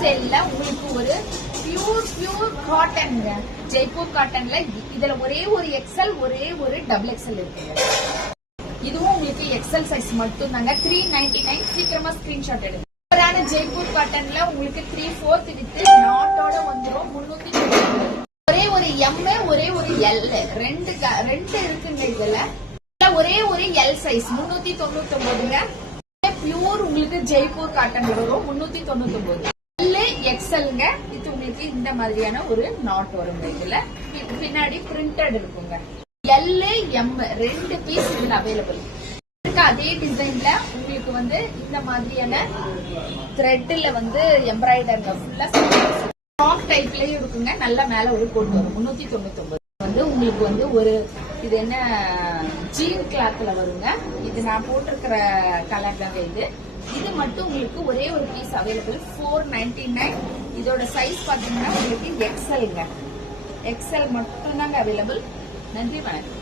சேல்ல உங்களுக்கு ஒரு பியூர் காட்டன்ங்க, ஜெய்ப்பூர் காட்டன்ல இதுல ஒரே ஒரு எக்ஸ்எல், ஒரே ஒரு டபுள் எக்ஸ்எல் இருக்குங்க. இதுவும் உங்களுக்கு எக்ஸ்எல் சைஸ் மட்டும் தாங்க. 399. சீக்கிரமா ஸ்கிரீன்ஷாட் எடுங்க. ஜெய்ப்பூர் காட்டன்ல உங்களுக்கு 3/4 வித் நாட்டோட வந்துடும். 390. ஒரே ஒரு எம், ஒரே ஒரு எல், ரெண்டு இருக்குங்க. இதுல ஒரே ஒரு எல் சைஸ் 399ங்க. பியூர் உங்களுக்கு ஜெய்ப்பூர் காட்டன் வரும் 399. எல் எக்ஸ்எல்ங்க. இது உங்களுக்கு இந்த மாதிரியான ஒரு நாட் வருங்க. இதுல பின்னாடி பிரிண்டட் இருக்குங்க. எல் எம் 2 பீஸ் இதுல அவைலபிள். அதே டிசைன்ல உங்களுக்கு வந்து இந்த மாதிரியான த்ரெட்ல வந்து எம்ப்ராய்டர்ங்க ஃபுல்லா ஸ்டாக் டைப்லயும் இருக்குங்க. நல்லா மேல ஒரு கோட் வரும். 399 வந்து உங்களுக்கு வந்து ஒரு இது என்ன ஜீன் கிளாத்ல வருங்க. இது நான் போட்டிருக்கிற கலர் தாங்க. இது மட்டும் உங்களுக்கு ஒரே ஒரு பீஸ் அவைலபிள் 499. இதோட சைஸ் பாத்தீங்கன்னா உங்களுக்கு எக்ஸ்எல்ங்க. எக்ஸ்எல் மட்டும் தாங்க அவைலபிள். நன்றி, வணக்கம்.